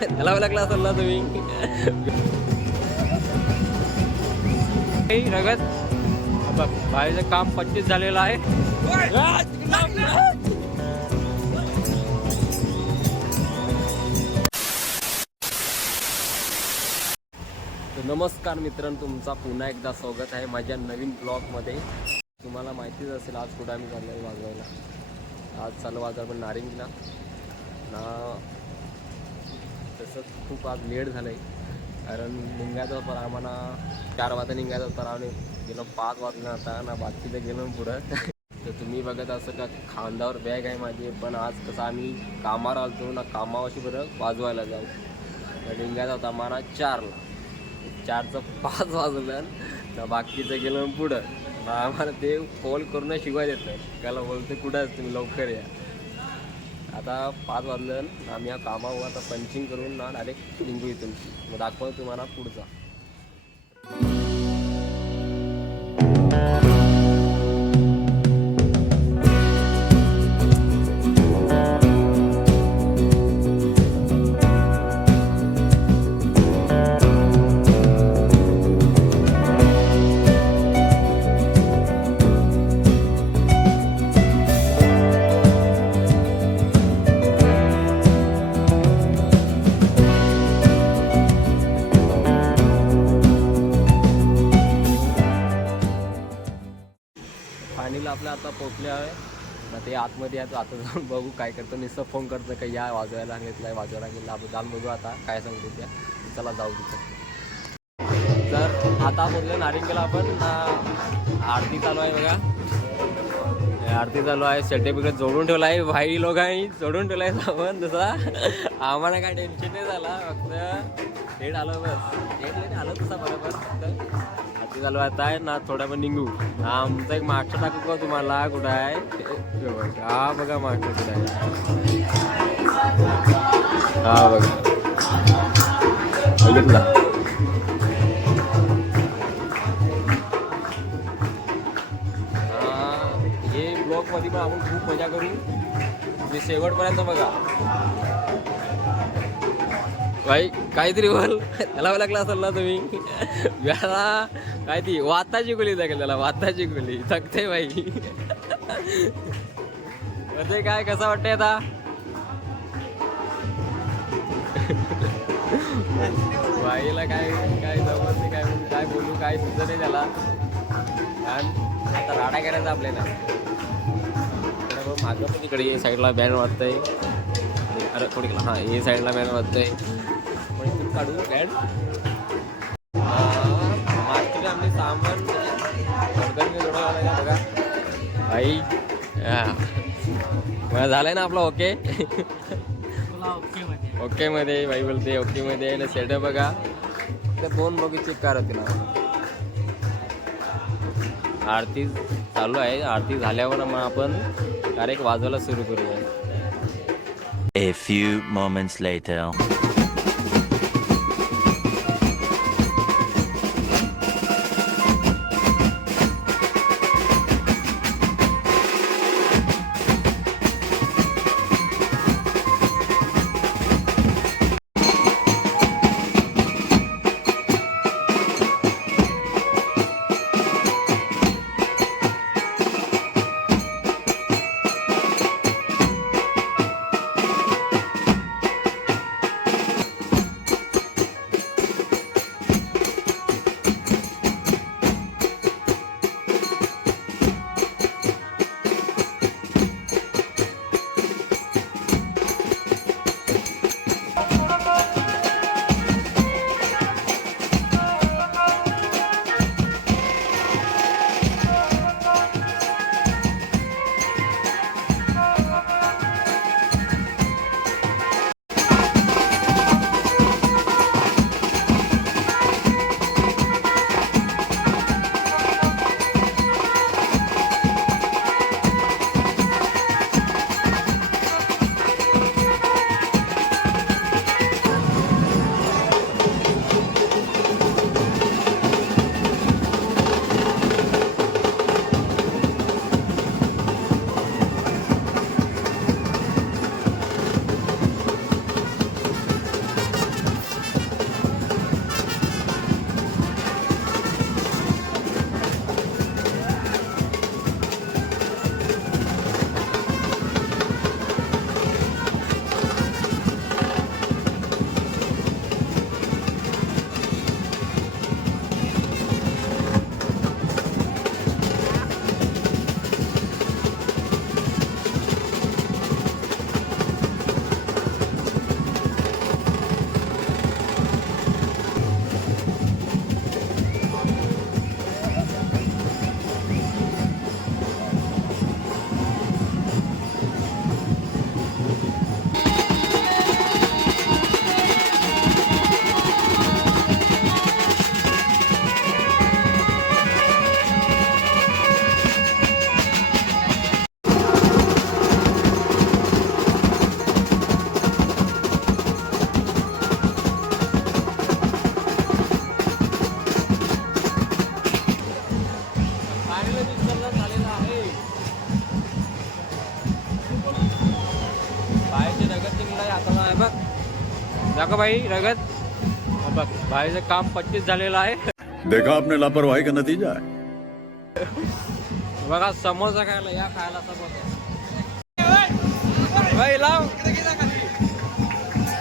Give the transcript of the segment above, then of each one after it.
त्याला लागला असेल ना तुम्ही रगत बघ बाहेरचं काम 25 झालेलं आहे. नमस्कार मित्रांनो, तुमचा पुन्हा एकदा स्वागत आहे माझ्या नवीन ब्लॉगमध्ये. तुम्हाला माहितीच असेल आज कुठं आम्ही चाललो आहे वाजवायला. आज चालू वाजवा पण नारिंगला ना. तसंच खूप आज लेट झालं आहे कारण निघायचं पण आम्हाला 4 वाजता निघायचं तर आम्ही गेलो 5 वाजता आता ना. बाकीचं गेलो पुढं तर तुम्ही बघत असं का खांद्यावर बॅग आहे माझी. पण आज कसं आम्ही कामावर आलतो ना, कामावरशी बरं वाजवायला जाऊ तर निघायचं होता आम्हाला 4ला. 4चं 5 वाजलं ना. बाकीचं गेलो पुढं ना. आम्हाला ते कॉल करून शिवाय देतं त्याला बोलते कुठं तुम्ही लवकर या. आता 5 वाजलं आम्ही या कामावर आता पंचिंग करून ना डायरेक्ट निघू इथून. मग दाखवा तुम्हाला पुढचा. फायनली आपल्या आता पोचले आहे ना. ते आतमध्ये आहे, आता जाऊन बघू काय करतो. नुसतं फोन करतं का या वाजवायला घेतला वाजवायला गेला. आपण जाऊन बघू आता काय सांगतो त्या. चला जाऊ तिथं. तर आता पोचलं नारिंगला आपण. आरती चालू आहे बघा, आरती चालू आहे. सर्टिफिकेट जोडून ठेवला आहे भाई लोकांनी, जोडून ठेवला आहे सामान. तसा आम्हाला काय टेन्शन नाही झाला. फक्त हेड आलं बस, हेड आलं तसा बरोबर. फक्त आरती चालू आता आहे ना. थोड्या पण निघू. आमचा एक मागचा टाकू का तुम्हाला कुठं आहे. हा बघा मागचं कुठं आहे. हा बघा बघितला. हे ब्लॉगमध्ये पण आपण खूप मजा करू. म्हणजे शेवटपर्यंत बघा भाई. काहीतरी बोल त्याला लागला असेल ना तुम्ही. व्याला काय ती वाताची गोळी लागेल त्याला, वाताची गोळी थकते बाई. म्हणजे काय कसं वाटतंय आता. बाईला काय काय जमत नाही, काय बोलू काय सुद्धा नाही त्याला. कारण आता राडा करायचा आपल्याला. मागं पण तिकडे साईडला बॅन वाजतंय. अरे थोडी हां हे साईडला बॅन वाजतंय. पण इथून काढू बॅन. मागचे आम्ही सामान जोडायला बघा भाई. मला झालंय ना आपलं ओके. ओके मध्ये भाई बोलते ओके मध्ये ना. सेट बघा तर 2 बघी चेक करा तिला. आरती चालू आहे. आरती झाल्यावर मग आपण डायरेक्ट वाजवायला सुरू करूया. A few moments later. दाखव भाई रगत. बघ भाईचं काम 25 झालेलं आहे. देखा आपने लापरवाही का नतीजा है. बघा समोसा खायला या खायला समोसा. भाई लाव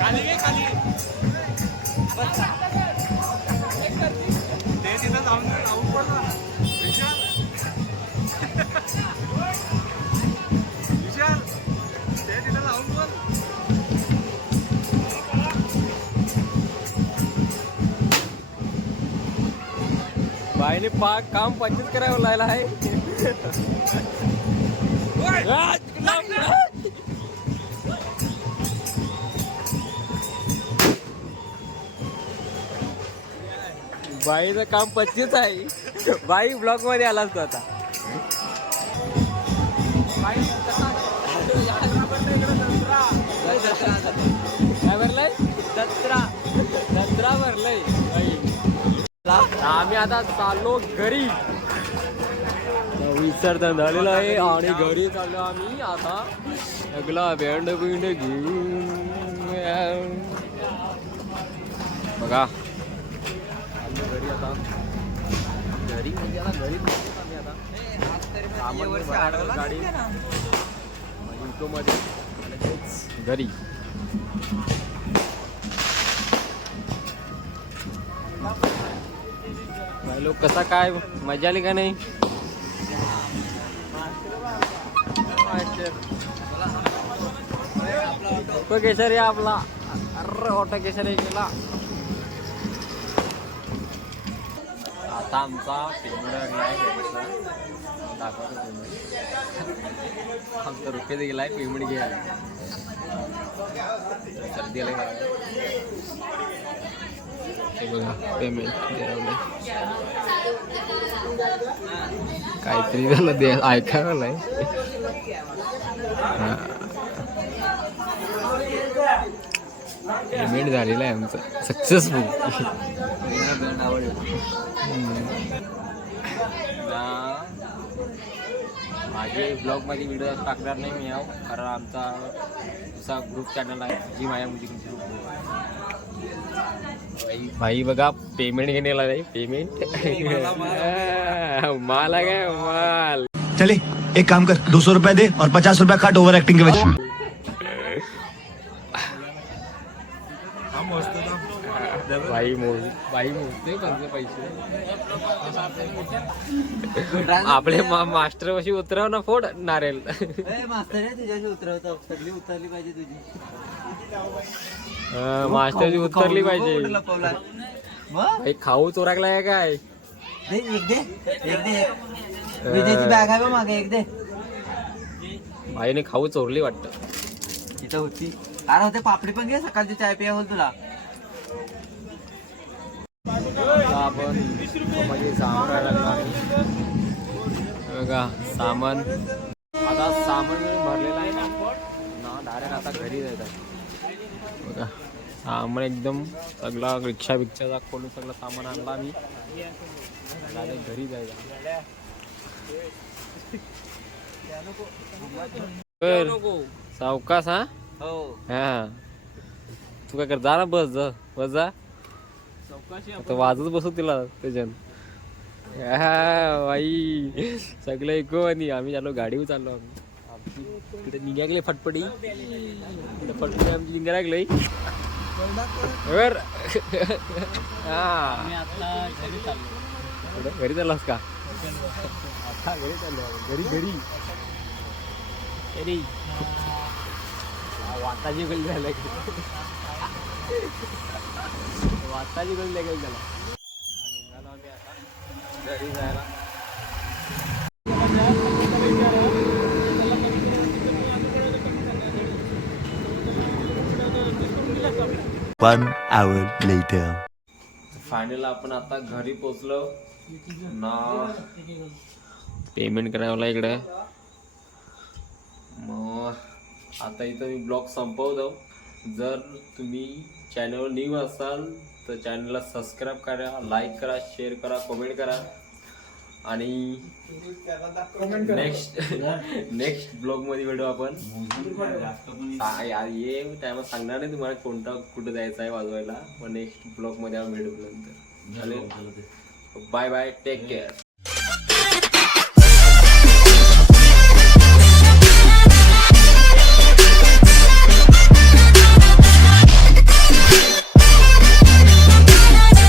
खाली घे खाली. ते तिथं जाऊन पड ना विशाल. ते तिथं जाऊन पड. भाईने काम 25 करावं लागलं आहे. बाईचं काम 25 आहे. बाई ब्लॉक मध्ये आला असतो आता. काय भरलंय? दत्रा भरलंय. आम्ही आता चाललो घरी. विसर्जन झालेलं आहे आणि घरी चाललो आम्ही आता. सगळा बँड बिंड घेऊन बघा घरी आता. घरी म्हणजे आता घरी आम्ही आता गाडी मध्ये घरी. लोक कसा काय मजा आली का नाही? ऑटो केसरी आपला. अरे ऑटो केसरी गेला. आता आमचा पेमेंट दाखवतो. आमचा रुपये गेलाय पेमेंट घ्यायला. सर्दी आली बघा पेमेंट काहीतरी झालं दे ऐकायला नाही. पेमेंट झालेलं आहे आमचं सक्सेसफुल. माझे ब्लॉगमध्ये व्हिडिओ टाकणार नाही मी कारण आमचा दुसरा ग्रुप चॅनल आहे जी माया म्युझिक ग्रुप. भाई बघा पेमेंट घेण्याला नाही. पेमेंट माल आहे काय माल. चले एक काम कर 200 रुपया दे और 50 रुपया काट ओवर एक्टिंग के वजह. भाई मोजते कोणते पैसे. आपले मास्टर वशी उतरव ना फोड नारेल. मास्तर तुझ्याशी उतरवतो. सगळी उतरली पाहिजे तुझी. मास्टरची उतरली पाहिजे. भाई खाऊ चोराकलाय काय? एक दे विजेची बॅग आहे बा मागे. एक दे. भाईने खाऊ चोरली वाटतं. तिथं होती. अरे होते पापडी पण घे. सकाळची चाय पिया होल तुला. आपण म्हणजे सामान बघा सामान. आता सामान भरलेलं आहे ना डायरेक्ट आता घरी जायचं. बघा सामान एकदम सगळा रिक्षा बिक्षाचा खोलून सगळं सामान आणला आम्ही. डायरेक्ट घरी जायचं. सावकाश. हा तू काय कर जा ना. बस जा. आता वाजत बसू तिला त्याच्यात. बाई सगळं ऐकू. आणि आम्ही चाललो गाडीवर चाललो. आमची तिकडे निघागले फटफटी. फटफटी आमची निघागली. घरी चाललास का? आता घरी चाललो. घरी वाताची गल्ली झालं. वाताची गल्ली लागेल त्याला. निघालो आम्ही आता घरी जायला. 1 hour later. फायनल आपण आता घरी पोचलो ना. पेमेंट करायला इकडे. मग आता इथं मी ब्लॉग संपवतो. जर तुम्ही चॅनलवर न्यू असाल तर चॅनलला सबस्क्राईब करा, लाईक करा, शेअर करा, कमेंट करा. आणि नेक्स्ट ब्लॉग मध्ये भेटू आपण. यार ये टायमात सांगणार नाही तुम्हाला कोणता कुठं जायचं आहे वाजवायला, पण नेक्स्ट ब्लॉग मध्ये आपण भेटू नंतर. Bye bye, take care.